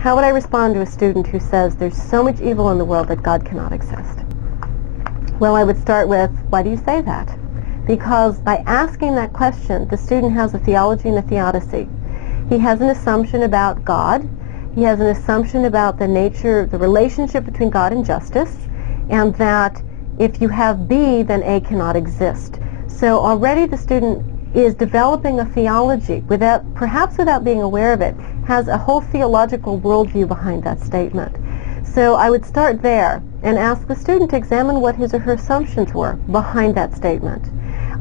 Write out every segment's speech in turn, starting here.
How would I respond to a student who says there's so much evil in the world that God cannot exist? Well, I would start with, why do you say that? Because by asking that question, the student has a theology and a theodicy. He has an assumption about God. He has an assumption about the nature, the relationship between God and justice, and that if you have B, then A cannot exist. So already the student is developing a theology, perhaps without being aware of it, has a whole theological worldview behind that statement. So I would start there and ask the student to examine what his or her assumptions were behind that statement.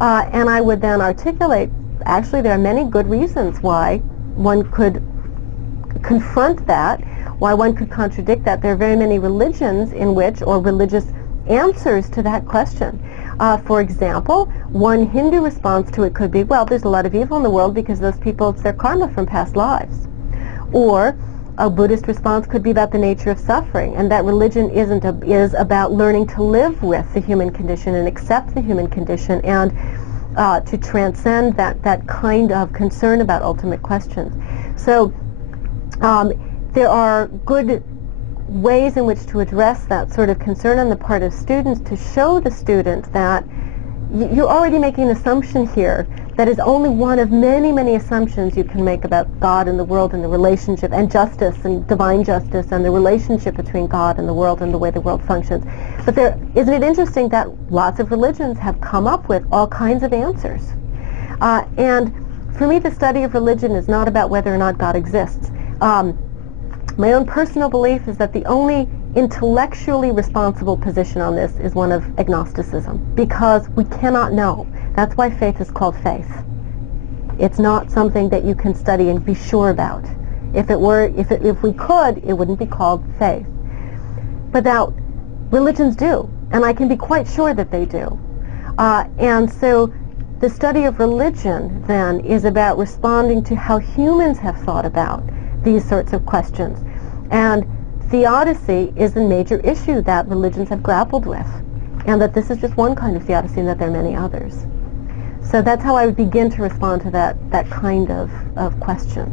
And I would then articulate, actually there are many good reasons why one could confront that, why one could contradict that. There are very many religions in which, or religious answers to that question. For example, one Hindu response to it could be, well, there's a lot of evil in the world because those people, it's their karma from past lives. Or a Buddhist response could be about the nature of suffering, and that religion is about learning to live with the human condition and accept the human condition, and to transcend that kind of concern about ultimate questions. So there are good ways in which to address that sort of concern on the part of students to show the student that you're already making an assumption here that is only one of many, many assumptions you can make about God and the world and the relationship and justice and divine justice and the relationship between God and the world and the way the world functions. But isn't it interesting that lots of religions have come up with all kinds of answers? And for me, the study of religion is not about whether or not God exists. My own personal belief is that the only intellectually responsible position on this is one of agnosticism, because we cannot know. That's why faith is called faith. It's not something that you can study and be sure about. If we could, it wouldn't be called faith. But now, religions do, and I can be quite sure that they do. And so the study of religion, then, is about responding to how humans have thought about these sorts of questions. And theodicy is a major issue that religions have grappled with, and that this is just one kind of theodicy and that there are many others. So that's how I would begin to respond to that kind of question.